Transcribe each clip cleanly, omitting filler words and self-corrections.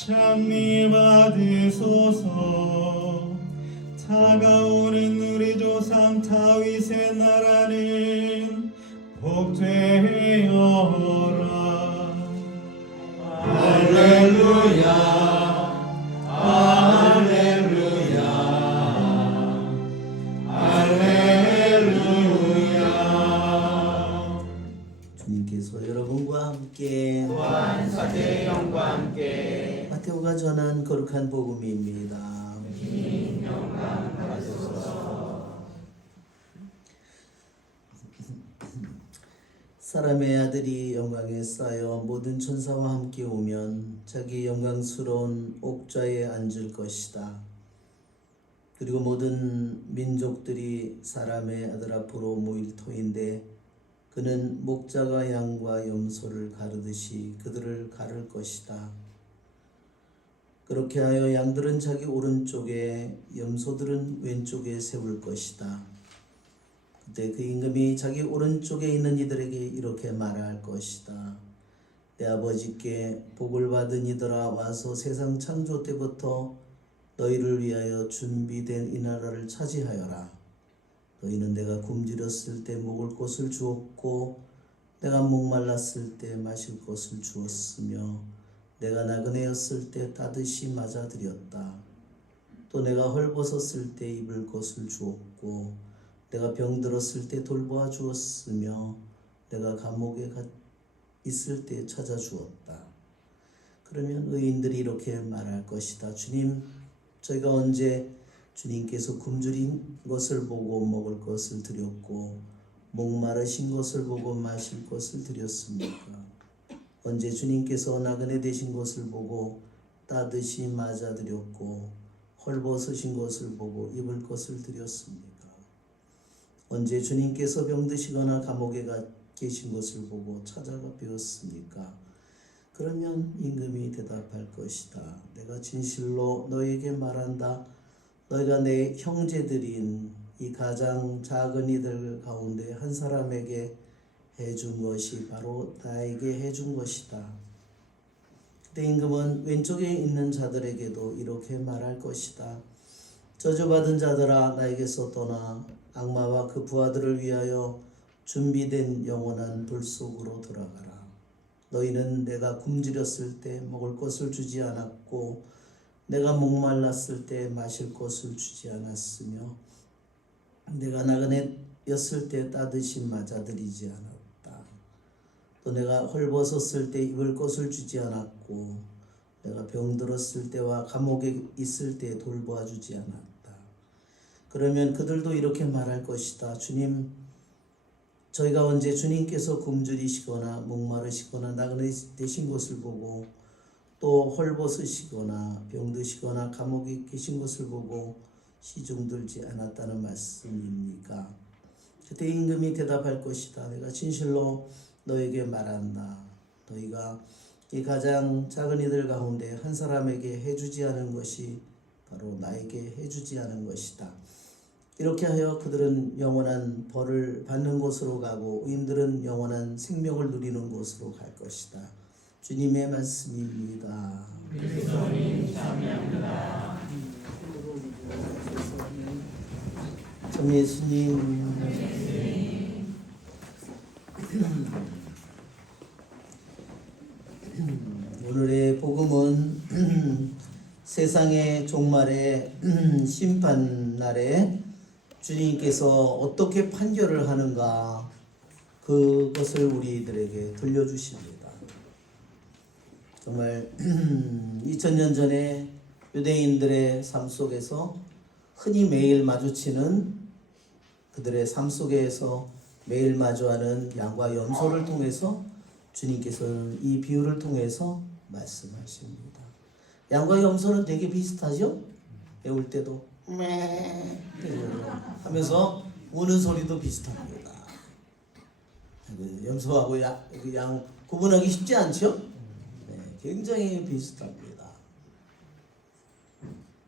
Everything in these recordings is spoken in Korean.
찬미 받으소서. 다가오는 우리 조상 다윗의 나라는 복되어라. 할렐루야 할렐루야 할렐루야. 주님께서 여러분과 함께 또한 사제의 영과 함께 마테오가 전한 거룩한 복음입니다. 주님 영광 받으소서. 사람의 아들이 영광에 쌓여 모든 천사와 함께 오면 자기 영광스러운 옥좌에 앉을 것이다. 그리고 모든 민족들이 사람의 아들 앞으로 모일 터인데 그는 목자가 양과 염소를 가르듯이 그들을 가를 것이다. 그렇게 하여 양들은 자기 오른쪽에 염소들은 왼쪽에 세울 것이다. 그때 그 임금이 자기 오른쪽에 있는 이들에게 이렇게 말할 것이다. 내 아버지께 복을 받은 이들아, 와서 세상 창조 때부터 너희를 위하여 준비된 이 나라를 차지하여라. 너희는 내가 굶주렸을 때 먹을 것을 주었고 내가 목말랐을 때 마실 것을 주었으며 내가 나그네였을 때 따뜻이 맞아들였다. 또 내가 헐벗었을 때 입을 것을 주었고 내가 병들었을 때 돌보아 주었으며 내가 감옥에 있을 때 찾아주었다. 그러면 의인들이 이렇게 말할 것이다. 주님, 저희가 언제 주님께서 굶주린 것을 보고 먹을 것을 드렸고 목마르신 것을 보고 마실 것을 드렸습니까? 언제 주님께서 나그네 되신 것을 보고 따뜻이 맞아드렸고 헐벗으신 것을 보고 입을 것을 드렸습니까? 언제 주님께서 병드시거나 감옥에 계신 것을 보고 찾아가 배웠습니까? 그러면 임금이 대답할 것이다. 내가 진실로 너에게 말한다. 너희가 내 형제들인 이 가장 작은 이들 가운데 한 사람에게 해준 것이 바로 나에게 해준 것이다. 그때 임금은 왼쪽에 있는 자들에게도 이렇게 말할 것이다. 저주받은 자들아, 나에게서 떠나 악마와 그 부하들을 위하여 준비된 영원한 불 속으로 들어가라. 너희는 내가 굶주렸을 때 먹을 것을 주지 않았고 내가 목말랐을 때 마실 것을 주지 않았으며 내가 나그네였을 때 따뜻이 맞아들이지 않았다. 또 내가 헐벗었을 때 입을 것을 주지 않았고 내가 병들었을 때와 감옥에 있을 때 돌보아 주지 않았다. 그러면 그들도 이렇게 말할 것이다. 주님, 저희가 언제 주님께서 굶주리시거나 목마르시거나 나그네 되신 것을 보고 또 헐벗으시거나 병드시거나 감옥에 계신 것을 보고 시중 들지 않았다는 말씀입니까? 그때 임금이 대답할 것이다. 내가 진실로 너에게 말한다. 너희가 이 가장 작은 이들 가운데 한 사람에게 해주지 않은 것이 바로 나에게 해주지 않은 것이다. 이렇게 하여 그들은 영원한 벌을 받는 곳으로 가고 의인들은 영원한 생명을 누리는 곳으로 갈 것이다. 주님의 말씀입니다. 그리스도님 참여합니다. 참 예수님, 오늘의 복음은 세상의 종말의 심판날에 주님께서 어떻게 판결을 하는가 그것을 우리들에게 들려주십니다. 정말 2000년 전에 유대인들의 삶 속에서 흔히 매일 마주치는 그들의 삶 속에서 매일 마주하는 양과 염소를 통해서 주님께서는 이 비유를 통해서 말씀하십니다. 양과 염소는 되게 비슷하죠? 배울 때도 매 하면서 우는 소리도 비슷합니다. 염소하고 양 구분하기 쉽지 않죠? 네, 굉장히 비슷합니다.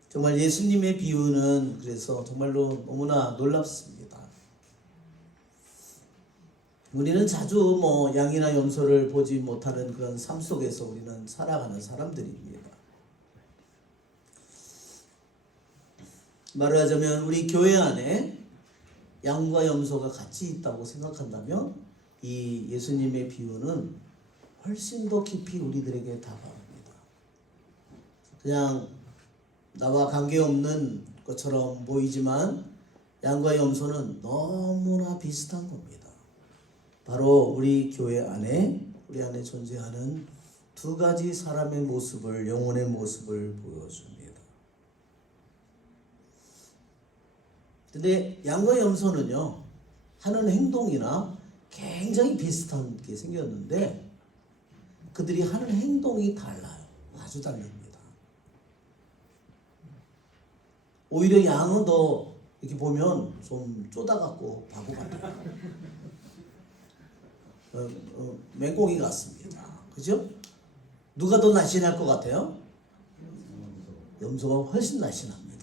정말 예수님의 비유는 그래서 정말로 너무나 놀랍습니다. 우리는 자주 양이나 염소를 보지 못하는 그런 삶 속에서 우리는 살아가는 사람들입니다. 말하자면 우리 교회 안에 양과 염소가 같이 있다고 생각한다면 이 예수님의 비유는 훨씬 더 깊이 우리들에게 다가옵니다. 그냥 나와 관계없는 것처럼 보이지만 양과 염소는 너무나 비슷한 겁니다. 바로 우리 교회 안에 우리 안에 존재하는 두 가지 사람의 모습을 영혼의 모습을 보여줍니다. 근데 양과 염소는요 하는 행동이나 굉장히 비슷한 게 생겼는데 그들이 하는 행동이 달라요. 아주 다릅니다. 오히려 양은 더 이렇게 보면 좀 쪼다갖고 바보 같아요. 맹꽁이 같습니다. 그죠? 누가 더 날씬할 것 같아요? 염소가 훨씬 날씬합니다.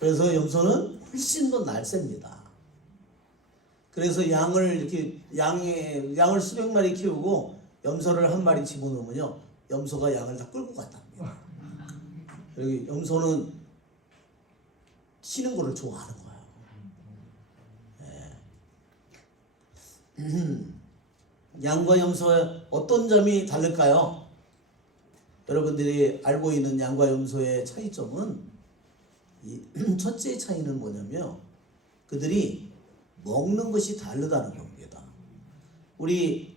그래서 염소는 훨씬 더 날쌔입니다. 그래서 양을 이렇게 양을 수백 마리 키우고 염소를 한 마리 집어넣으면요 염소가 양을 다 끌고 갔답니다. 여기 염소는 쉬는 거를 좋아하는 거예요. 양과 염소의 어떤 점이 다를까요? 여러분들이 알고 있는 양과 염소의 차이점은 첫째 차이는 뭐냐면 그들이 먹는 것이 다르다는 겁니다. 우리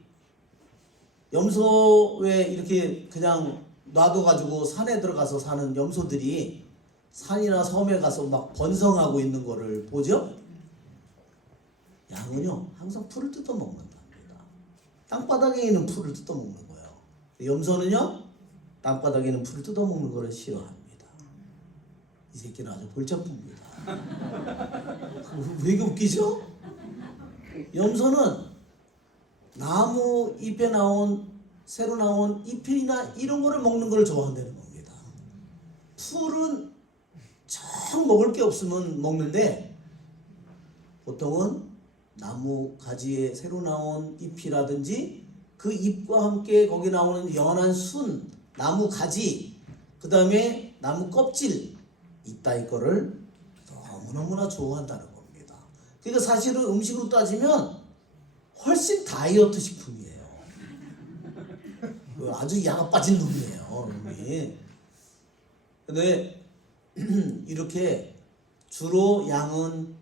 염소에 이렇게 그냥 놔둬가지고 산에 들어가서 사는 염소들이 산이나 섬에 가서 막 번성하고 있는 거를 보죠? 양은요 항상 풀을 뜯어 먹는답니다. 땅바닥에 있는 풀을 뜯어 먹는 거예요. 염소는요 땅바닥에 있는 풀을 뜯어 먹는 거를 싫어합니다. 이 새끼는 아주 골치 아픕니다. 왜 이렇게 웃기죠? 염소는 나무 잎에 나온 새로 나온 잎이나 이런 거를 먹는 걸 좋아한다는 겁니다. 풀은 정 먹을 게 없으면 먹는데 보통은 나무 가지에 새로 나온 잎이라든지 그 잎과 함께 거기 나오는 연한 순, 나무 가지, 그 다음에 나무 껍질 이따위 거를 너무너무나 좋아한다는 겁니다. 그러니까 사실은 음식으로 따지면 훨씬 다이어트 식품이에요. 아주 야가 빠진 놈이에요. 놈이. 근데 이렇게 주로 양은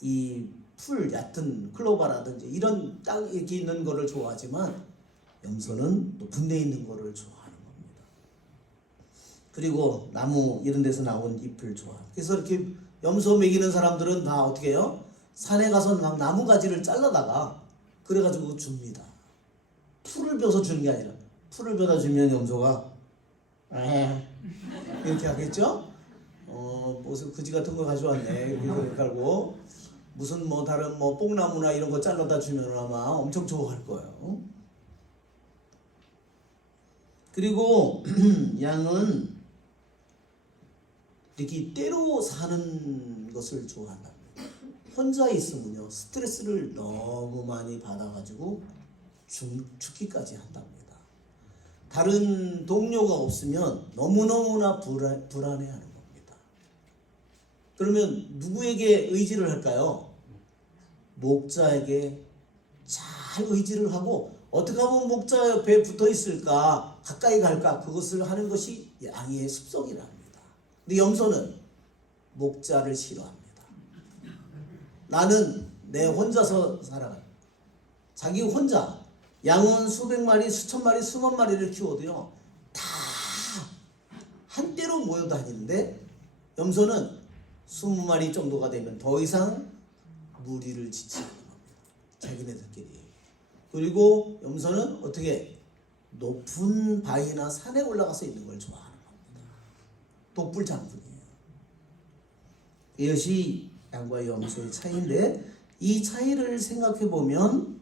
이 풀 얕은 클로바라든지 이런 땅 이렇게 있는 거를 좋아하지만 염소는 높은 데 있는 거를 좋아하는 겁니다. 그리고 나무 이런 데서 나온 잎을 좋아해요. 그래서 이렇게 염소 먹이는 사람들은 다 어떻게 해요? 산에 가서 막 나무 가지를 잘라다가 그래가지고 줍니다. 풀을 벼서 주는 게 아니라 풀을 벼다 주면 염소가 이렇게 하겠죠? 무슨 그지 같은 거 가져왔네 이렇게 갈고 무슨 뭐 다른 뭐 뽕나무나 이런 거 잘라다 주면 아마 엄청 좋아할 거예요. 그리고 양은 이렇게 때로 사는 것을 좋아한답니다. 혼자 있으면요 스트레스를 너무 많이 받아가지고 죽기까지 한답니다. 다른 동료가 없으면 너무너무나 불안해하는 겁니다. 그러면 누구에게 의지를 할까요? 목자에게 잘 의지를 하고 어떻게 하면 목자 옆에 붙어 있을까, 가까이 갈까, 그것을 하는 것이 양의 습성이랍니다. 근데 염소는 목자를 싫어합니다. 나는 내 혼자서 살아가. 자기 혼자. 양은 수백 마리, 수천 마리, 수만 마리를 키워도요 다 한때로 모여 다니는데 염소는 20마리 정도가 되면 더 이상 무리를 짓지 않는 겁니다. 자기네들끼리. 그리고 염소는 어떻게 높은 바위나 산에 올라가서 있는 걸 좋아하는 겁니다. 독불 장군이에요. 이것이 양과 염소의 차이인데 이 차이를 생각해 보면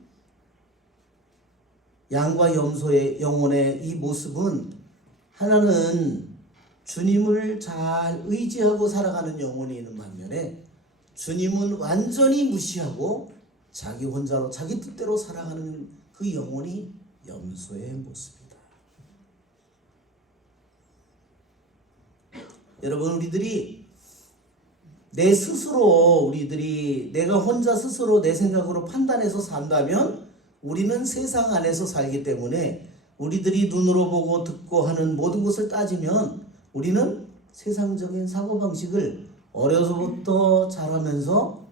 양과 염소의 영혼의 이 모습은 하나는 주님을 잘 의지하고 살아가는 영혼이 있는 반면에 주님은 완전히 무시하고 자기 혼자로 자기 뜻대로 살아가는 그 영혼이 염소의 모습이다. 여러분, 우리들이 내 스스로 내가 혼자 스스로 내 생각으로 판단해서 산다면 우리는 세상 안에서 살기 때문에 우리들이 눈으로 보고 듣고 하는 모든 것을 따지면 우리는 세상적인 사고방식을 어려서부터 자라면서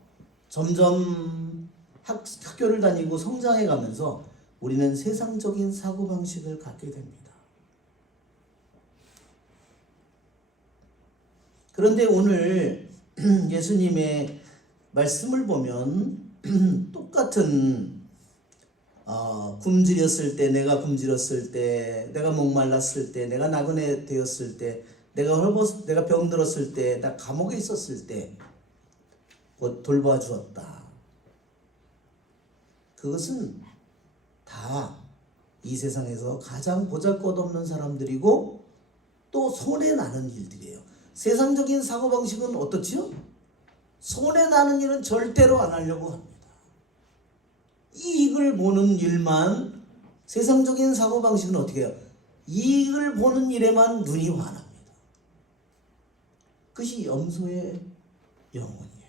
점점 학교를 다니고 성장해 가면서 우리는 세상적인 사고방식을 갖게 됩니다. 그런데 오늘 예수님의 말씀을 보면 똑같은 굶주렸을 때, 내가 굶주렸을 때, 내가 목말랐을 때, 내가 나그네 되었을 때, 내가 병들었을 때, 나 감옥에 있었을 때 곧 돌봐주었다. 그것은 다 이 세상에서 가장 보잘것없는 사람들이고 또 손해나는 일들이에요. 세상적인 사고방식은 어떻지요? 손해나는 일은 절대로 안 하려고 합니다. 이익을 보는 일만, 세상적인 사고방식은 어떻게 해요? 이익을 보는 일에만 눈이 환합니다. 그것이 염소의 영혼이에요.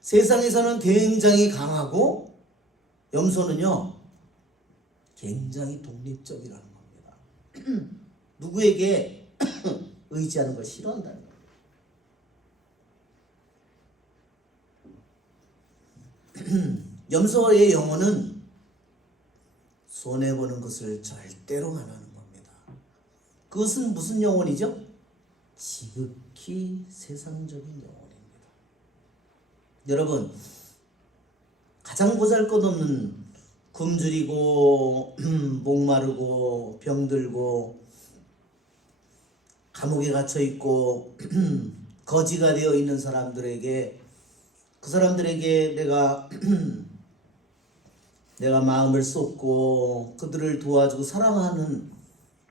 세상에서는 굉장히 강하고 염소는요 굉장히 독립적이라는 겁니다. 누구에게 의지하는 걸 싫어한다는 거예요. 염소의 영혼은 손해보는 것을 절대로 안 하는 겁니다. 그것은 무슨 영혼이죠? 지극히 세상적인 영혼입니다. 여러분, 가장 보잘것없는 굶주리고 목마르고 병들고 감옥에 갇혀있고 거지가 되어 있는 사람들에게, 그 사람들에게 내가 마음을 쏟고 그들을 도와주고 사랑하는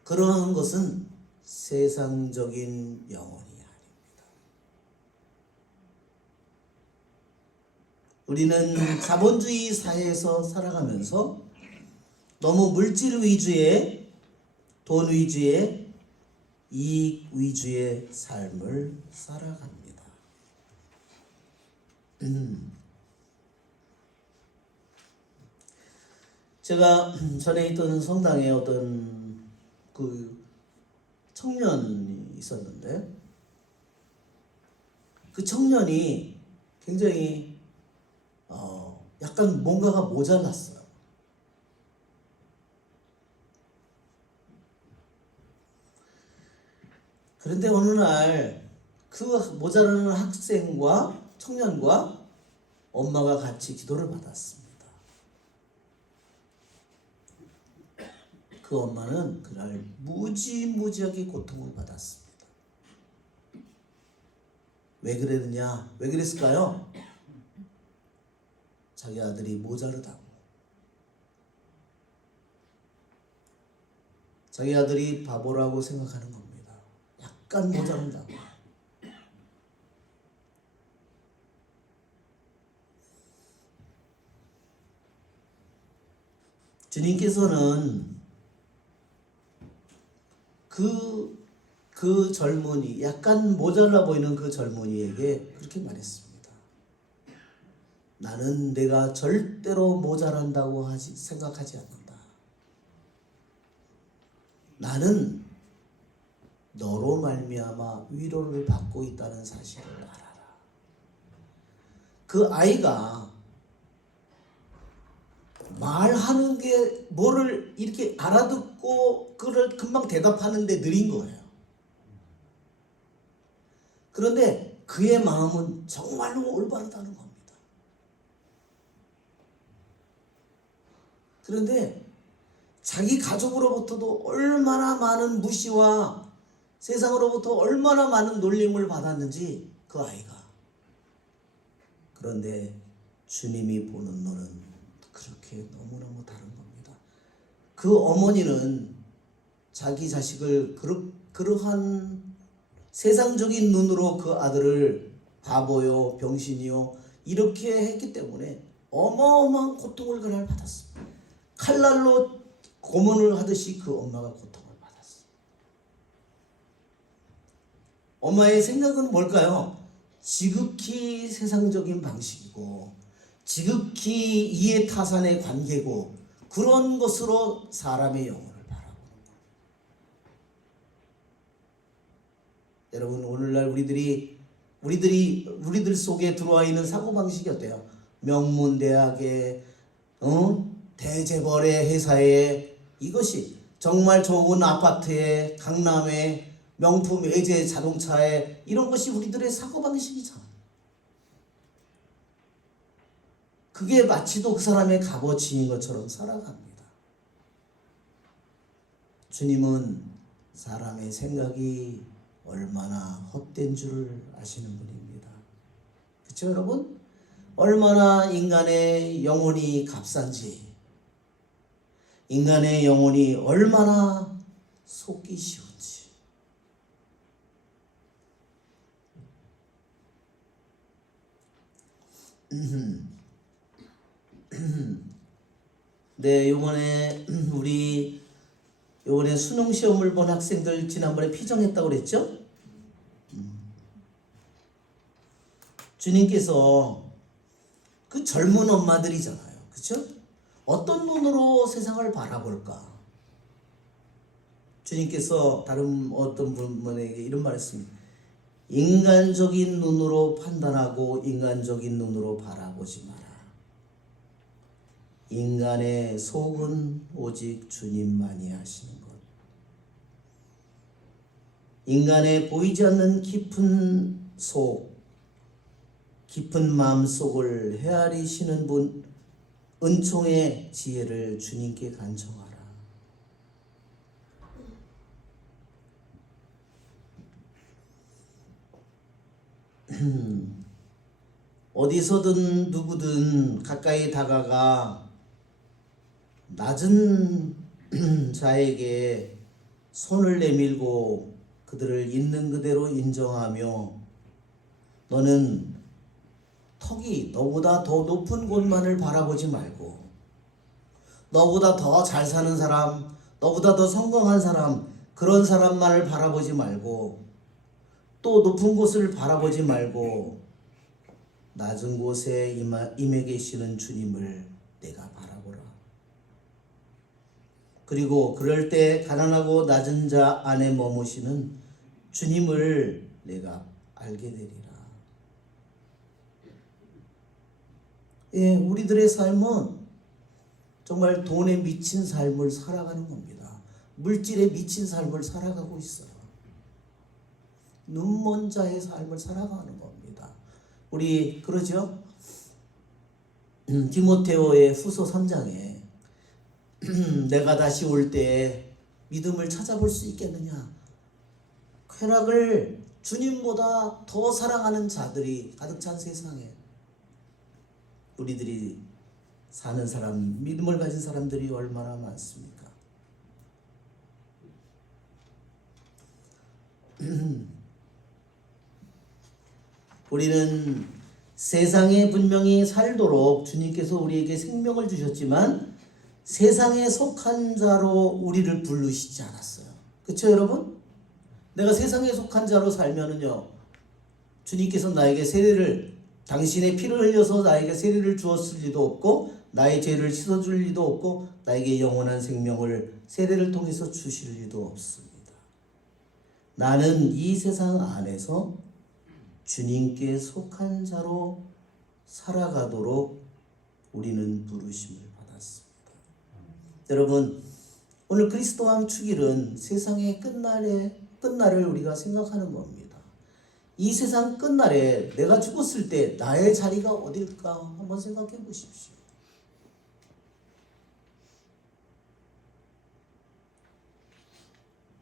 그러한 것은 세상적인 영혼이 아닙니다. 우리는 자본주의 사회에서 살아가면서 너무 물질 위주의, 돈 위주의, 이익 위주의 삶을 살아갑니다. 제가 전에 있던 성당에 어떤 그 청년이 있었는데, 그 청년이 굉장히 약간 뭔가가 모자랐어요. 그런데 어느 날 그 모자라는 학생과 청년과 엄마가 같이 기도를 받았습니다. 그 엄마는 그날 무지무지하게 고통을 받았습니다. 왜 그랬느냐? 왜 그랬을까요? 자기 아들이 모자르다고. 자기 아들이 바보라고 생각하는 겁니다. 약간 모자른다고. 주님께서는 그 젊은이, 약간 모자라 보이는 그 젊은이에게 그렇게 말했습니다. 나는 내가 절대로 모자란다고 생각하지 않는다. 나는 너로 말미암아 위로를 받고 있다는 사실을 알아라. 그 아이가 말하는 게 뭐를 이렇게 알아듣고 그걸 금방 대답하는데 느린 거예요. 그런데 그의 마음은 정말로 올바르다는 겁니다. 그런데 자기 가족으로부터도 얼마나 많은 무시와 세상으로부터 얼마나 많은 놀림을 받았는지 그 아이가. 그런데 주님이 보는 눈은 그렇게 너무너무 다른 겁니다. 그 어머니는 자기 자식을 그러한 세상적인 눈으로 그 아들을 바보요, 병신이요 이렇게 했기 때문에 어마어마한 고통을 그날 받았습니다. 칼날로 고문을 하듯이 그 엄마가 고통을 받았어요. 엄마의 생각은 뭘까요? 지극히 세상적인 방식이고 지극히 이해타산의 관계고 그런 것으로 사람의 영혼을 바라보는 거예요. 여러분 오늘날 우리들 속에 들어와 있는 사고방식이 어때요? 명문대학에 대재벌의 회사에 이것이 정말 좋은 아파트에 강남에 명품 외제 자동차에 이런 것이 우리들의 사고방식이잖아. 그게 마치도 그 사람의 값어치인 것처럼 살아갑니다. 주님은 사람의 생각이 얼마나 헛된 줄 아시는 분입니다. 그렇죠 여러분? 얼마나 인간의 영혼이 값싼지, 인간의 영혼이 얼마나 속기 쉬운지. 네, 요번에 수능 시험을 본 학생들 지난번에 피정했다고 그랬죠? 주님께서 그 젊은 엄마들이잖아요. 그렇죠? 어떤 눈으로 세상을 바라볼까? 주님께서 다른 어떤 분에게 이런 말했습니다. 인간적인 눈으로 판단하고 인간적인 눈으로 바라보지 마라. 인간의 속은 오직 주님만이 하시는 것. 인간의 보이지 않는 깊은 마음 속을 헤아리시는 분, 은총의 지혜를 주님께 간청하라. 어디서든 누구든 가까이 다가가 낮은 자에게 손을 내밀고 그들을 있는 그대로 인정하며 너는 턱이 너보다 더 높은 곳만을 바라보지 말고 너보다 더 잘 사는 사람, 너보다 더 성공한 사람, 그런 사람만을 바라보지 말고 또 높은 곳을 바라보지 말고 낮은 곳에 임해 계시는 주님을 내가 바라보라. 그리고 그럴 때 가난하고 낮은 자 안에 머무시는 주님을 내가 알게 되리라. 예, 우리들의 삶은 정말 돈에 미친 삶을 살아가는 겁니다. 물질에 미친 삶을 살아가고 있어요. 눈먼 자의 삶을 살아가는 겁니다. 우리 그러죠? 디모데후의 후서 3장에 내가 다시 올 때 믿음을 찾아볼 수 있겠느냐? 쾌락을 주님보다 더 사랑하는 자들이 가득 찬 세상에 우리들이 사는 사람, 믿음을 가진 사람들이 얼마나 많습니까? 우리는 세상에 분명히 살도록 주님께서 우리에게 생명을 주셨지만 세상에 속한 자로 우리를 부르시지 않았어요. 그렇죠 여러분? 내가 세상에 속한 자로 살면은요, 주님께서 나에게 세례를, 당신의 피를 흘려서 나에게 세례를 주었을 리도 없고 나의 죄를 씻어줄 리도 없고 나에게 영원한 생명을 세례를 통해서 주실 리도 없습니다. 나는 이 세상 안에서 주님께 속한 자로 살아가도록 우리는 부르심을 받았습니다. 여러분, 오늘 그리스도 왕 축일은 세상의 끝날을 우리가 생각하는 겁니다. 이 세상 끝날에 내가 죽었을 때 나의 자리가 어딜까 한번 생각해 보십시오.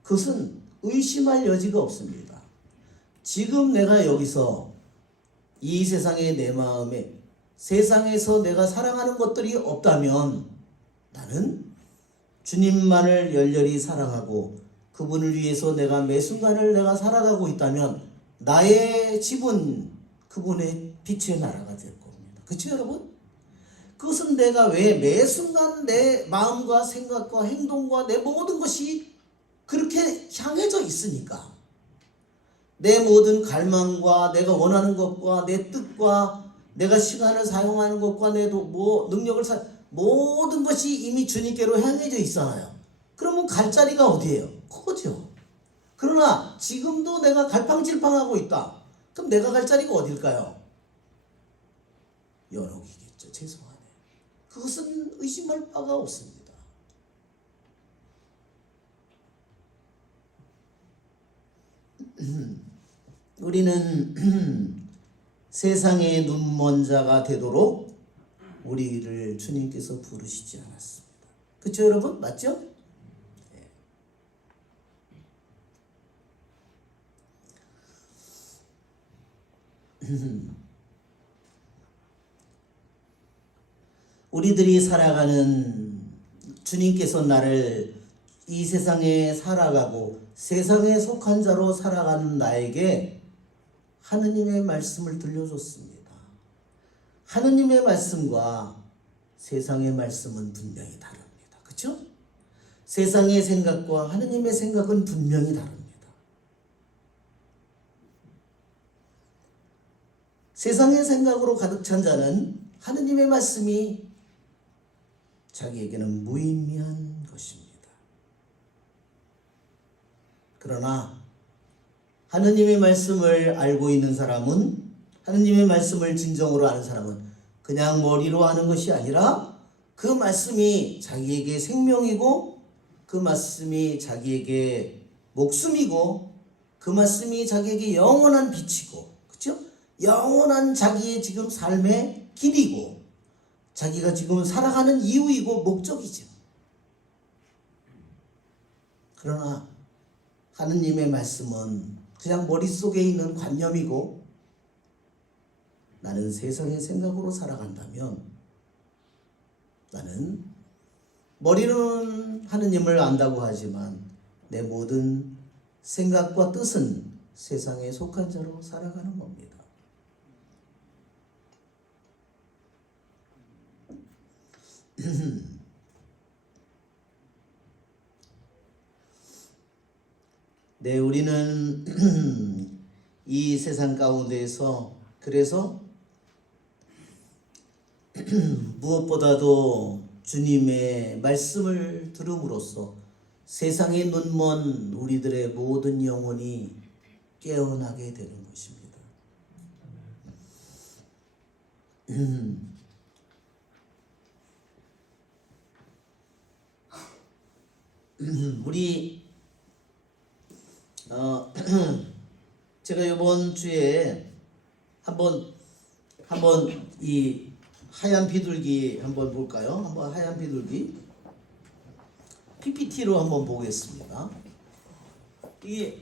그것은 의심할 여지가 없습니다. 지금 내가 여기서 이 세상의 내 마음에 세상에서 내가 사랑하는 것들이 없다면 나는 주님만을 열렬히 사랑하고 그분을 위해서 내가 매 순간을 내가 살아가고 있다면 나의 집은 그분의 빛의 나라가 될 겁니다. 그렇죠 여러분? 그것은 내가 왜 매 순간 내 마음과 생각과 행동과 내 모든 것이 그렇게 향해져 있으니까 내 모든 갈망과 내가 원하는 것과 내 뜻과 내가 시간을 사용하는 것과 내 능력을 모든 것이 이미 주님께로 향해져 있잖아요. 그러면 갈 자리가 어디예요? 그거죠. 그러나 지금도 내가 갈팡질팡하고 있다. 그럼 내가 갈 자리가 어딜까요? 연옥이겠죠. 죄송하네. 그것은 의심할 바가 없습니다. 우리는 세상의 눈먼 자가 되도록 우리를 주님께서 부르시지 않았습니다. 그렇죠 여러분? 맞죠? 우리들이 살아가는 주님께서 나를 이 세상에 살아가고 세상에 속한 자로 살아가는 나에게 하느님의 말씀을 들려줬습니다. 하느님의 말씀과 세상의 말씀은 분명히 다릅니다. 그렇죠? 세상의 생각과 하느님의 생각은 분명히 다릅니다. 세상의 생각으로 가득 찬 자는 하느님의 말씀이 자기에게는 무의미한 것입니다. 그러나 하느님의 말씀을 알고 있는 사람은, 하느님의 말씀을 진정으로 아는 사람은 그냥 머리로 하는 것이 아니라 그 말씀이 자기에게 생명이고 그 말씀이 자기에게 목숨이고 그 말씀이 자기에게 영원한 빛이고, 그렇죠? 영원한 자기의 지금 삶의 길이고 자기가 지금 살아가는 이유이고 목적이죠. 그러나 하느님의 말씀은 그냥 머릿속에 있는 관념이고 나는 세상의 생각으로 살아간다면 나는 머리로는 하느님을 안다고 하지만 내 모든 생각과 뜻은 세상에 속한 자로 살아가는 겁니다. 네, 우리는 이 세상 가운데에서 그래서 무엇보다도 주님의 말씀을 들음으로써 세상에 눈먼 우리들의 모든 영혼이 깨어나게 되는 것입니다. 우리 제가 이번 주에 한번 이 하얀 비둘기 한번 볼까요? 한번 하얀 비둘기 PPT로 한번 보겠습니다. 이게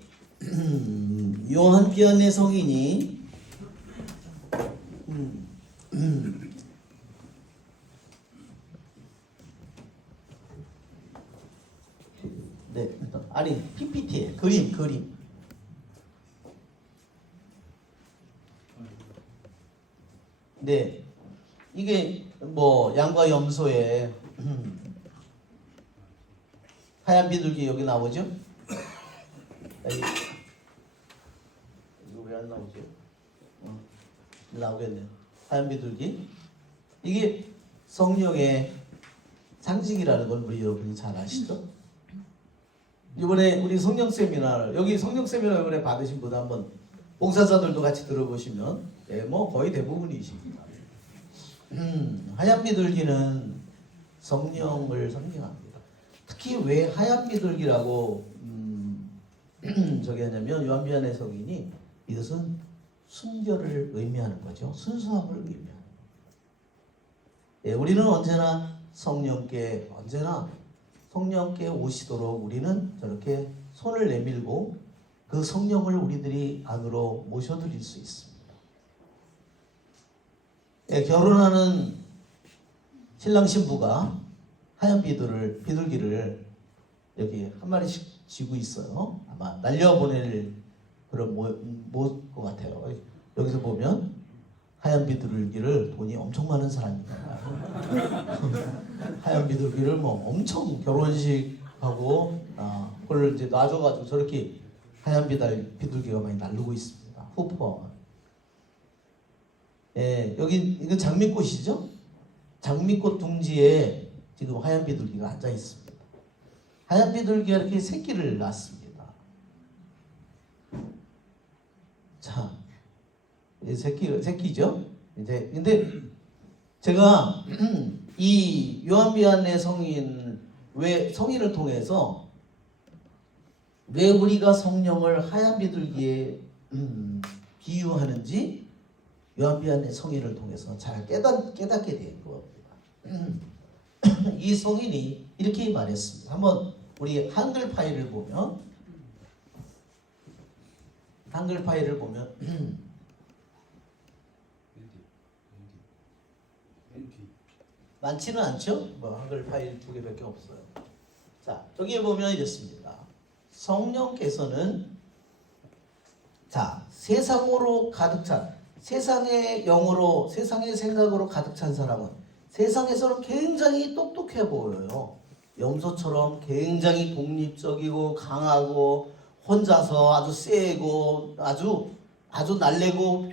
요한 비안의 성인이 네, 아니 PPT에 그림 네, 이게 뭐 양과 염소에 하얀 비둘기 여기 나오죠? 이거 왜 안 나오죠? 나오겠네요. 하얀 비둘기. 이게 성령의 상징이라는 걸 우리 여러분이 잘 아시죠? 이번에 우리 성령 세미나를 여기 성령 세미나 이번에 받으신 분 한번 봉사자들도 같이 들어보시면 네, 뭐 거의 대부분이십니다. 하얀 비둘기는 성령을 상징합니다. 특히 왜 하얀 비둘기라고 저기 하냐면 요한비안의 성인이 이것은 순결을 의미하는 거죠. 순수함을 의미하는 거예요. 예, 우리는 언제나 성령께 오시도록 우리는 저렇게 손을 내밀고 그 성령을 우리들이 안으로 모셔드릴 수 있습니다. 예, 결혼하는 신랑 신부가 하얀 비둘기를 여기 한 마리씩 쥐고 있어요. 아마 날려보낼 그런 것 같아요. 여기서 보면 하얀 비둘기를 돈이 엄청 많은 사람입니다. 하얀 비둘기를 뭐 엄청 결혼식하고 그걸 이제 놔줘가지고 저렇게 하얀 비둘기가 많이 날르고 있습니다. 후퍼. 예, 여기 이건 장미꽃이죠? 장미꽃 둥지에 지금 하얀 비둘기가 앉아 있습니다. 하얀 비둘기가 이렇게 새끼를 낳습니다. 자, 새끼죠? 이제 근데 제가 이 요한비안의 성인을 통해서 왜 우리가 성령을 하얀 비둘기에 비유하는지 요한비안의 성인을 통해서 잘 깨닫게 된 겁니다. 이 성인이 이렇게 말했습니다. 한번 우리 한글 파일을 보면 많지는 않죠? 뭐 한글 파일 2개밖에 없어요. 자, 저기에 보면 이렇습니다. 성령께서는 자, 세상으로 가득 찬 세상의 영으로 세상의 생각으로 가득 찬 사람은 세상에서는 굉장히 똑똑해 보여요. 염소처럼 굉장히 독립적이고 강하고 혼자서 아주 세고 아주 날래고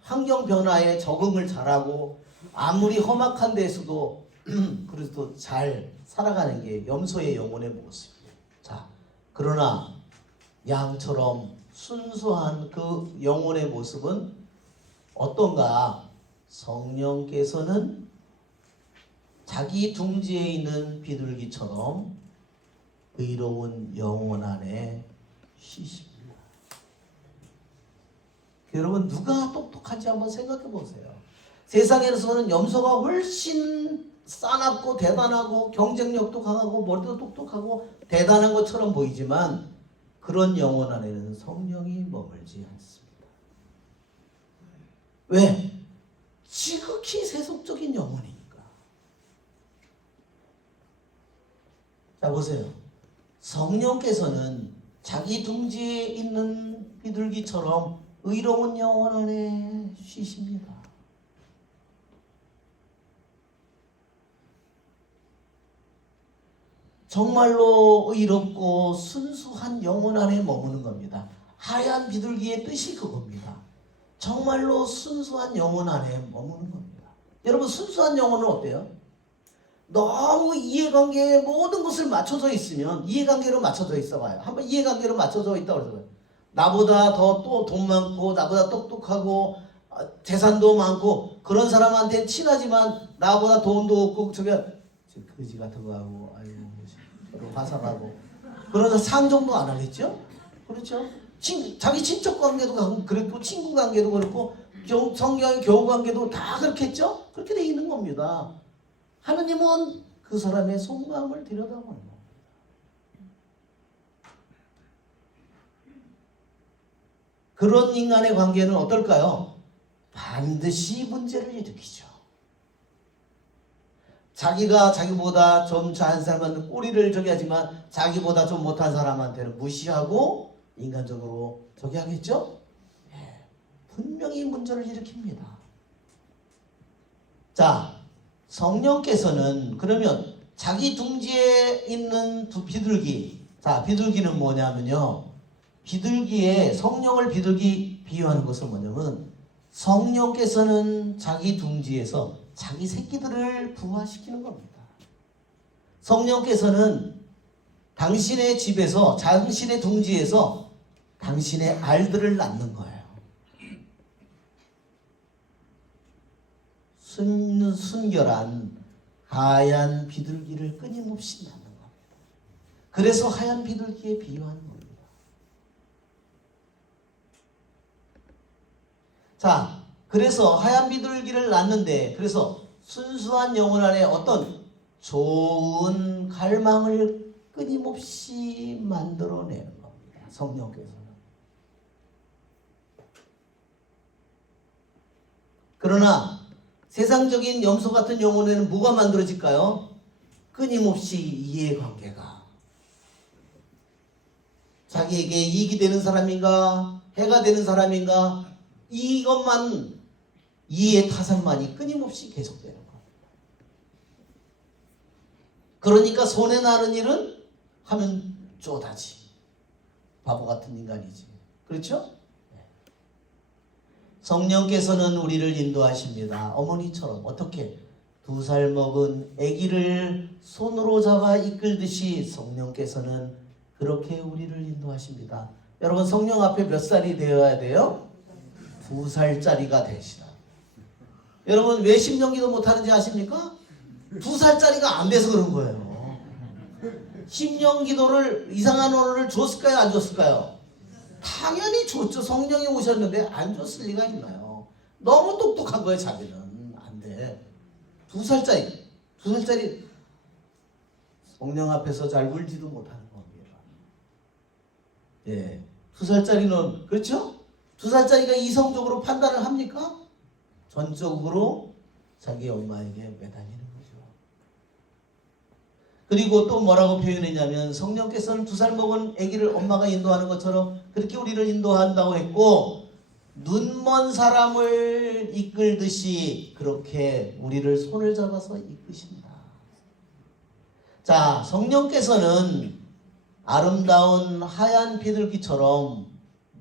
환경 변화에 적응을 잘하고 아무리 험악한 데서도 그래도 잘 살아가는 게 염소의 영혼의 모습이에요. 자, 그러나 양처럼 순수한 그 영혼의 모습은 어떤가? 성령께서는 자기 둥지에 있는 비둘기처럼 의로운 영혼 안에 쉬십니다. 여러분, 누가 똑똑한지 한번 생각해 보세요. 세상에서는 염소가 훨씬 싸납고 대단하고 경쟁력도 강하고 머리도 똑똑하고 대단한 것처럼 보이지만 그런 영혼 안에는 성령이 머물지 않습니다. 왜? 지극히 세속적인 영혼이니까. 자, 보세요. 성령께서는 자기 둥지에 있는 비둘기처럼 의로운 영혼 안에 쉬십니다. 정말로 의롭고 순수한 영혼 안에 머무는 겁니다. 하얀 비둘기의 뜻이 그겁니다. 정말로 순수한 영혼 안에 머무는 겁니다. 여러분, 순수한 영혼은 어때요? 너무 이해관계에 모든 것을 맞춰져 있으면 이해관계로 맞춰져 있어봐요. 한번 이해관계로 맞춰져 있다고 그러잖아요. 나보다 더 또 돈 많고 나보다 똑똑하고 재산도 많고 그런 사람한테 친하지만 나보다 돈도 없고 거지 같은 거 하고 화상하고 그러다 상종도 안 하겠죠? 그렇죠? 자기 친척 관계도 그렇고 친구 관계도 그렇고 성경의 교우 관계도 다 그렇겠죠? 그렇게 돼 있는 겁니다. 하느님은 그 사람의 속마음을 들여다보는 겁니다. 그런 인간의 관계는 어떨까요? 반드시 문제를 일으키죠. 자기보다 좀 잘한 사람한테 꼬리를 하지만 자기보다 좀 못한 사람한테는 무시하고 인간적으로 하겠죠? 예, 분명히 문제를 일으킵니다. 자, 성령께서는 그러면 자기 둥지에 있는 비둘기, 자, 비둘기는 뭐냐면요, 성령을 비둘기 비유하는 것은 뭐냐면 성령께서는 자기 둥지에서 자기 새끼들을 부화시키는 겁니다. 성령께서는 당신의 집에서 당신의 둥지에서 당신의 알들을 낳는 거예요. 순결한 하얀 비둘기를 끊임없이 낳는 겁니다. 그래서 하얀 비둘기에 비유하는 겁니다. 자, 그래서 하얀 비둘기를 낳는데 그래서 순수한 영혼 안에 어떤 좋은 갈망을 끊임없이 만들어내는 겁니다. 성령께서는. 그러나 세상적인 염소 같은 영혼에는 뭐가 만들어질까요? 끊임없이 이해관계가. 자기에게 이익이 되는 사람인가 해가 되는 사람인가 이것만 이해 타산만이 끊임없이 계속되는 겁니다. 그러니까 손에 나는 일은 하면 쪼다지. 바보 같은 인간이지. 그렇죠? 성령께서는 우리를 인도하십니다. 어머니처럼 어떻게 2살 먹은 아기를 손으로 잡아 이끌듯이 성령께서는 그렇게 우리를 인도하십니다. 여러분 성령 앞에 몇 살이 되어야 돼요? 2살짜리가 되시라. 여러분 왜 심령기도 못하는지 아십니까? 2살짜리가 안 돼서 그런 거예요. 심령기도를 이상한 언어를 줬을까요? 안 줬을까요? 당연히 줬죠. 성령이 오셨는데 안 줬을 리가 있나요? 너무 똑똑한 거예요. 자기는 안 돼. 2살짜리 성령 앞에서 잘 울지도 못하는 겁니다. 예, 2살짜리는 그렇죠? 2살짜리가 이성적으로 판단을 합니까? 전적으로 자기 엄마에게 매달리는 거죠. 그리고 또 뭐라고 표현했냐면 성령께서는 2살 먹은 아기를 엄마가 인도하는 것처럼 그렇게 우리를 인도한다고 했고 눈먼 사람을 이끌듯이 그렇게 우리를 손을 잡아서 이끄신다. 자, 성령께서는 아름다운 하얀 비둘기처럼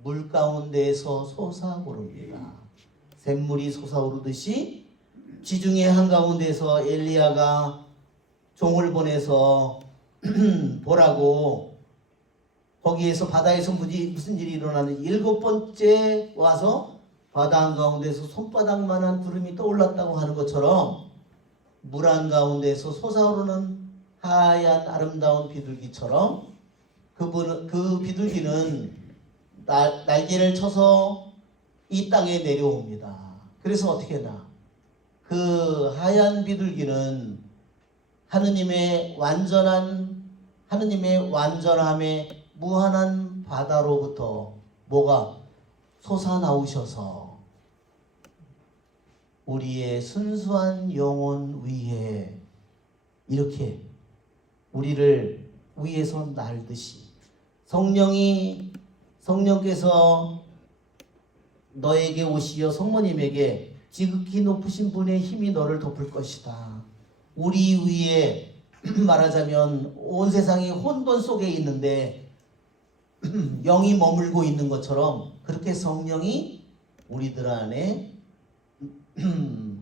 물 가운데에서 솟아오릅니다. 샘물이 솟아오르듯이 지중해 한가운데서 엘리야가 종을 보내서 보라고 거기에서 바다에서 무슨 일이 일어나는지 7번째 와서 바다 한가운데서 손바닥만한 구름이 떠올랐다고 하는 것처럼 물 한가운데서 솟아오르는 하얀 아름다운 비둘기처럼 그 비둘기는 날개를 쳐서 이 땅에 내려옵니다. 그래서 어떻게 하나? 그 하얀 비둘기는 하느님의 완전함에 무한한 바다로부터 뭐가 솟아나오셔서 우리의 순수한 영혼 위에 이렇게 우리를 위에서 날듯이 성령께서 너에게 오시어 성모님에게 지극히 높으신 분의 힘이 너를 덮을 것이다. 우리 위에 말하자면 온 세상이 혼돈 속에 있는데 영이 머물고 있는 것처럼 그렇게 성령이 우리들 안에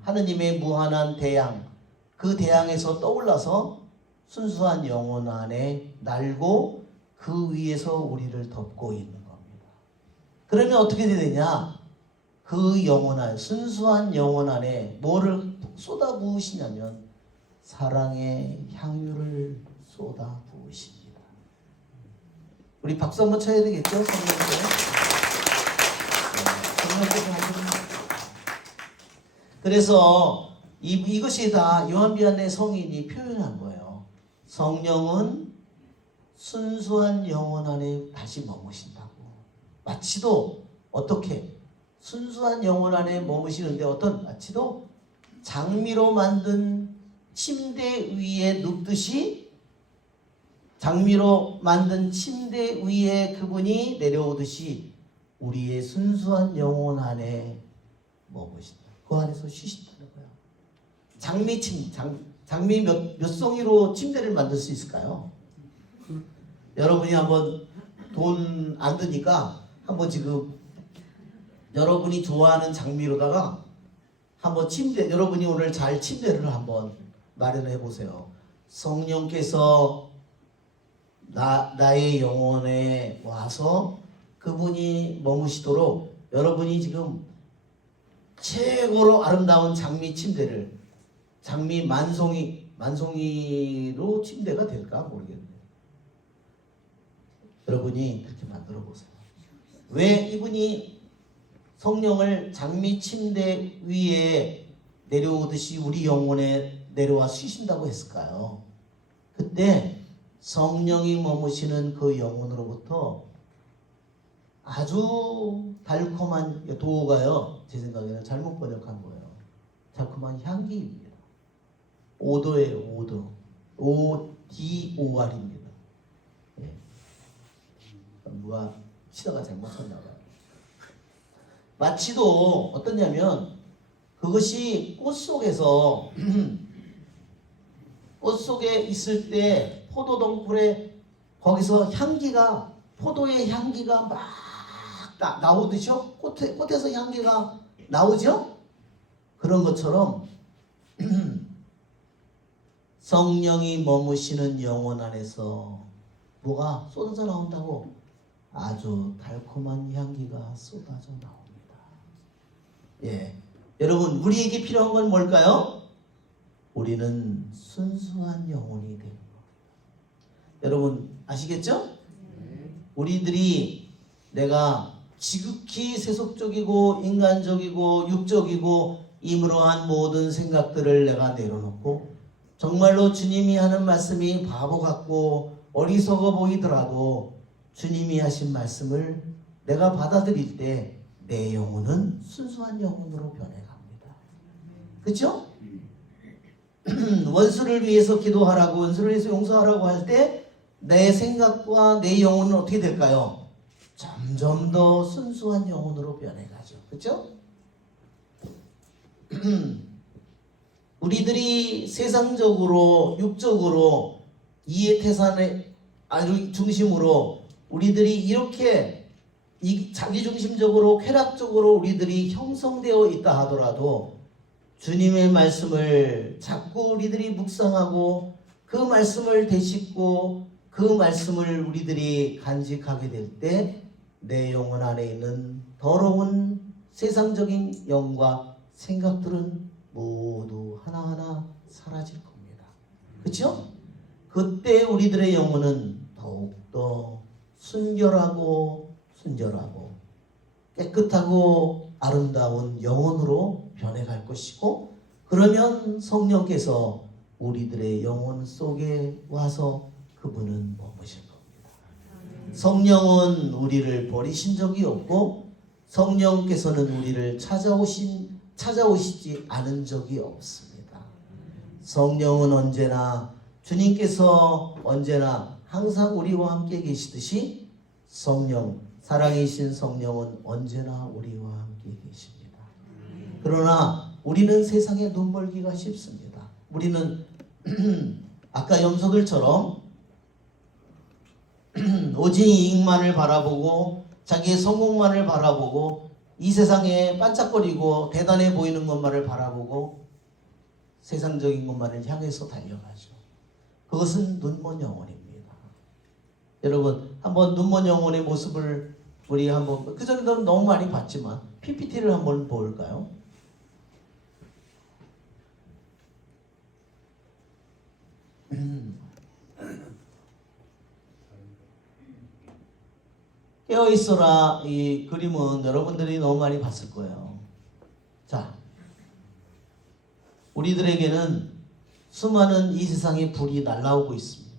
하느님의 무한한 대양, 그 대양에서 떠올라서 순수한 영혼 안에 날고 그 위에서 우리를 덮고 있는 겁니다. 그러면 어떻게 되느냐? 그 영혼 안에, 순수한 영혼 안에 뭐를 쏟아부으시냐면 사랑의 향유를 쏟아부으십니다. 우리 박수 한번 쳐야 되겠죠? 성령께서 하시는. 그래서 이것이 다 요한비안의 성인이 표현한 거예요. 성령은 순수한 영혼 안에 다시 머무신다고. 마치도 어떻게 순수한 영혼 안에 머무시는데 마치도 장미로 만든 침대 위에 눕듯이 장미로 만든 침대 위에 그분이 내려오듯이 우리의 순수한 영혼 안에 머무신다. 그 안에서 쉬신다는 거예요. 장미 몇 송이로 침대를 만들 수 있을까요? 여러분이 한번 돈 안 드니까 한번 지금 여러분이 좋아하는 장미로다가 한번 여러분이 오늘 잘 침대를 한번 마련해 보세요. 성령께서 나의 영혼에 와서 그분이 머무시도록 여러분이 지금 최고로 아름다운 장미 침대를 장미 만송이로 침대가 될까 모르겠네요. 여러분이 그렇게 만들어 보세요. 왜 이분이 성령을 장미 침대 위에 내려오듯이 우리 영혼에 내려와 쉬신다고 했을까요? 그때 성령이 머무시는 그 영혼으로부터 아주 달콤한 도가요. 제 생각에는 잘못 번역한 거예요. 달콤한 향기입니다. 오도예요. 오도. ODOR입니다. 예. 누가 시다가 잘못 썼나 봐요. 마치도 어떠냐면 그것이 꽃 속에서 꽃 속에 있을 때 포도덩굴에 거기서 향기가 포도의 향기가 막 나오듯이요. 꽃에서 향기가 나오죠. 그런 것처럼 성령이 머무시는 영혼 안에서 뭐가 쏟아져 나온다고? 아주 달콤한 향기가 쏟아져 나옵니다. 예, 여러분 우리에게 필요한 건 뭘까요? 우리는 순수한 영혼이 되는 겁니다. 여러분 아시겠죠? 우리들이 내가 지극히 세속적이고 인간적이고 육적이고 임으로한 모든 생각들을 내가 내려놓고 정말로 주님이 하는 말씀이 바보 같고 어리석어 보이더라도 주님이 하신 말씀을 내가 받아들일 때 내 영혼은 순수한 영혼으로 변해갑니다. 그렇죠? 원수를 위해서 기도하라고 원수를 위해서 용서하라고 할 때 내 생각과 내 영혼은 어떻게 될까요? 점점 더 순수한 영혼으로 변해가죠. 그렇죠? 우리들이 세상적으로 육적으로 이해태산의 아주 중심으로 우리들이 이렇게 자기중심적으로 쾌락적으로 우리들이 형성되어 있다 하더라도 주님의 말씀을 자꾸 우리들이 묵상하고 그 말씀을 되씹고 그 말씀을 우리들이 간직하게 될 때 내 영혼 안에 있는 더러운 세상적인 영과 생각들은 모두 하나하나 사라질 겁니다. 그렇죠? 그때 우리들의 영혼은 더욱더 순결하고 깨끗하고 아름다운 영혼으로 변해갈 것이고 그러면 성령께서 우리들의 영혼 속에 와서 그분은 머무실 겁니다. 성령은 우리를 버리신 적이 없고 성령께서는 우리를 찾아오시지 않은 적이 없습니다. 성령은 언제나 주님께서 언제나 항상 우리와 함께 계시듯이 사랑이신 성령은 언제나 우리와 함께 계십니다. 그러나 우리는 세상에 눈멀기가 쉽습니다. 우리는 아까 염소들처럼 오직 이익만을 바라보고 자기의 성공만을 바라보고 이 세상에 반짝거리고 대단해 보이는 것만을 바라보고 세상적인 것만을 향해서 달려가죠. 그것은 눈먼 영혼입니다. 여러분 한번 눈먼 영혼의 모습을 우리 한번 그전에도 너무 많이 봤지만 PPT를 한번 볼까요? 깨어있어라 이 그림은 여러분들이 너무 많이 봤을 거예요. 자, 우리들에게는 수많은 이 세상의 불이 날아오고 있습니다.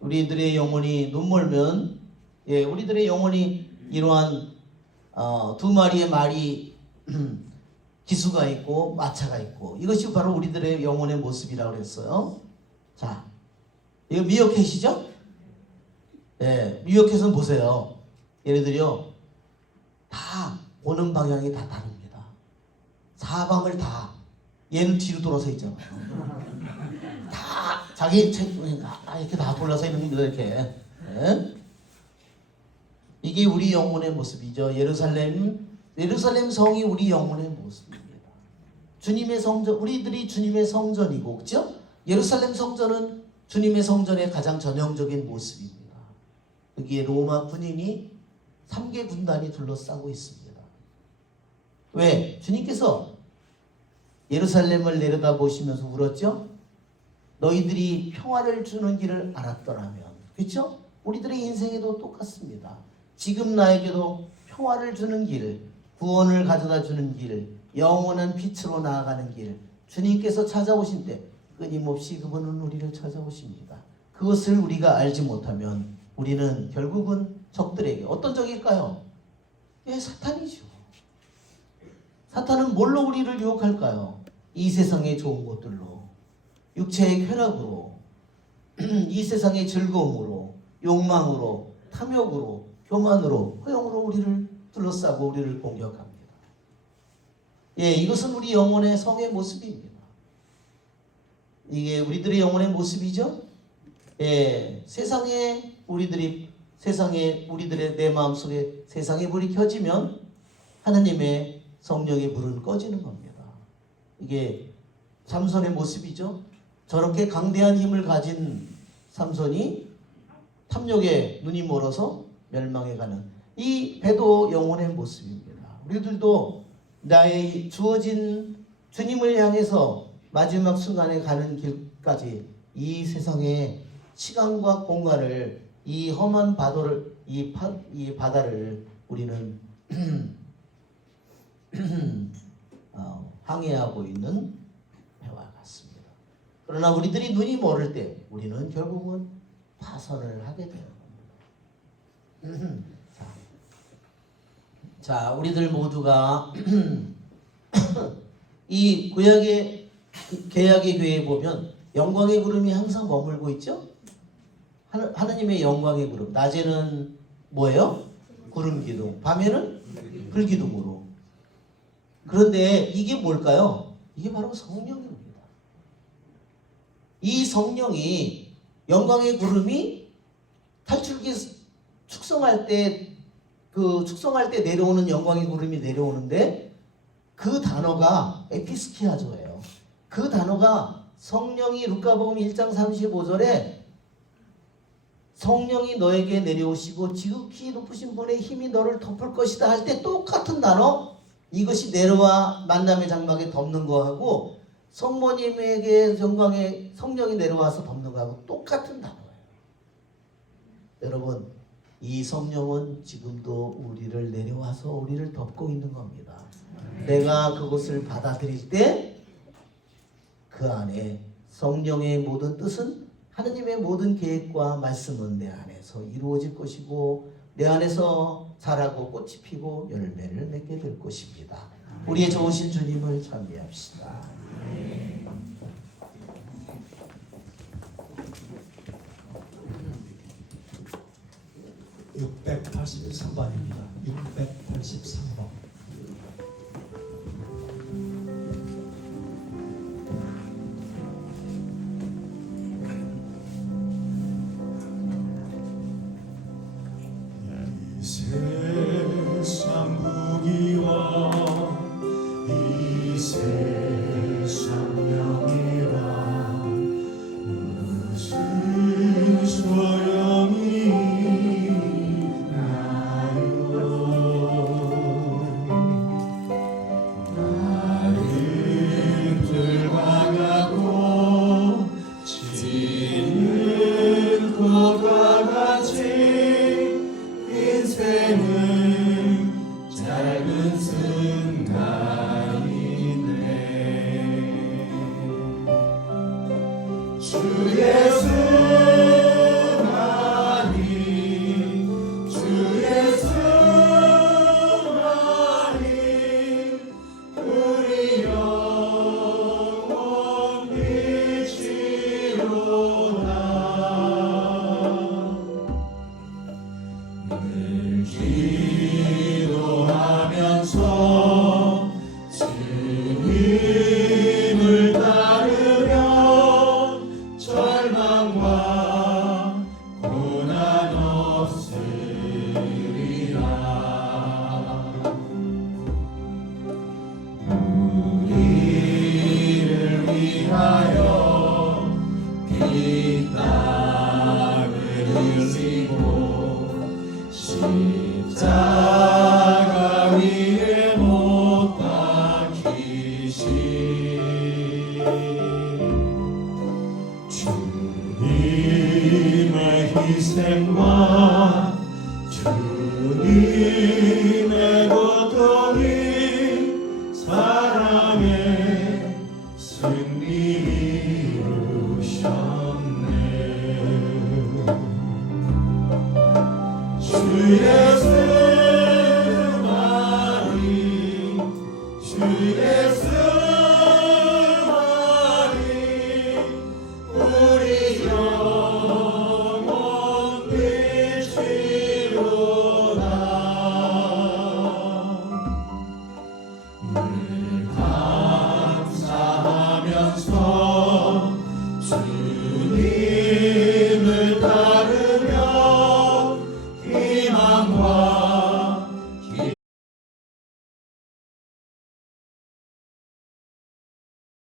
우리들의 영혼이 눈멀면 우리들의 영혼이 이러한 두 마리의 말이 기수가 있고 마차가 있고 이것이 바로 우리들의 영혼의 모습이라고 그랬어요. 자, 이거 미어캣이죠? 네, 미어캣은 보세요. 얘네들이요 다 보는 방향이 다 다릅니다. 사방을 다 얘는 뒤로 돌아서 있잖아요. 다 자기 이렇게 다 돌아서 있는 겁니다. 이렇게. 네? 이게 우리 영혼의 모습이죠. 예루살렘 성이 우리 영혼의 모습입니다. 주님의 성전, 우리들이 주님의 성전이고, 그렇죠? 예루살렘 성전은 주님의 성전의 가장 전형적인 모습입니다. 여기에 로마 군인이 3개 군단이 둘러싸고 있습니다. 왜? 주님께서 예루살렘을 내려다보시면서 울었죠? 너희들이 평화를 주는 길을 알았더라면. 그렇죠? 우리들의 인생에도 똑같습니다. 지금 나에게도 평화를 주는 길, 구원을 가져다 주는 길, 영원한 빛으로 나아가는 길, 주님께서 찾아오신 때 끊임없이 그분은 우리를 찾아오십니다. 그것을 우리가 알지 못하면 우리는 결국은 적들에게 어떤 적일까요? 사탄이죠. 사탄은 뭘로 우리를 유혹할까요? 이 세상의 좋은 것들로, 육체의 쾌락으로, 이 세상의 즐거움으로, 욕망으로, 탐욕으로, 교만으로, 허영으로 우리를 둘러싸고 우리를 공격합니다. 이것은 우리 영혼의 성의 모습입니다. 이게 우리들의 영혼의 모습이죠. 세상에 우리들이 세상에 우리들의 내 마음속에 세상의 불이 켜지면 하나님의 성령의 불은 꺼지는 겁니다. 이게 삼손의 모습이죠. 저렇게 강대한 힘을 가진 삼손이 탐욕에 눈이 멀어서 멸망해가는 이 배도 영혼의 모습입니다. 우리들도 나의 주어진 주님을 향해서 마지막 순간에 가는 길까지 이 세상의 시간과 공간을 이 험한 바다를 이 바다를 우리는 항해하고 있는 배와 같습니다. 그러나 우리들이 눈이 멀을 때 우리는 결국은 파선을 하게 되는 겁니다. 자, 우리들 모두가 이 구약의 개약의 교회에 보면 영광의 구름이 항상 머물고 있죠. 하나님의 영광의 구름. 낮에는 뭐예요? 구름 기둥. 밤에는 불 기둥으로. 그런데 이게 뭘까요? 이게 바로 성령입니다. 이 성령이 영광의 구름이 탈출기 축성할 때 내려오는 영광의 구름이 내려오는데 그 단어가 에피스키아조예요. 그 단어가 성령이 루카복음 1장 35절에 성령이 너에게 내려오시고 지극히 높으신 분의 힘이 너를 덮을 것이다 할 때 똑같은 단어, 이것이 내려와 만남의 장막에 덮는 거하고 성모님에게 영광의 성령이 내려와서 덮는 거하고 똑같은 단어예요. 여러분, 이 성령은 지금도 우리를 내려와서 우리를 덮고 있는 겁니다. 내가 그것을 받아들일 때 그 안에 성령의 모든 뜻은 하나님의 모든 계획과 말씀은 내 안에서 이루어질 것이고 내 안에서 자라고 꽃이 피고 열매를 맺게 될 것입니다. 우리의 좋으신 주님을 찬미합시다. 683번입니다. 683번. 세상 부귀와 이 세상 명예와 무슨 소용이 나요. 나는 들과 같고 지는 꽃과 같이 인생은 짧은 순간인데 주 예수만이 주 예수만이 우리 영혼 빛이로다. 늘 기도하면서 주님을 따르며 절망과 고난 없으리라. 우리를 위하여 피 땀을 흘리고 십자가 위에 못 박히신 주님의 희생과 주님의 고통이 사랑의 승리 이루셨네. 주 예수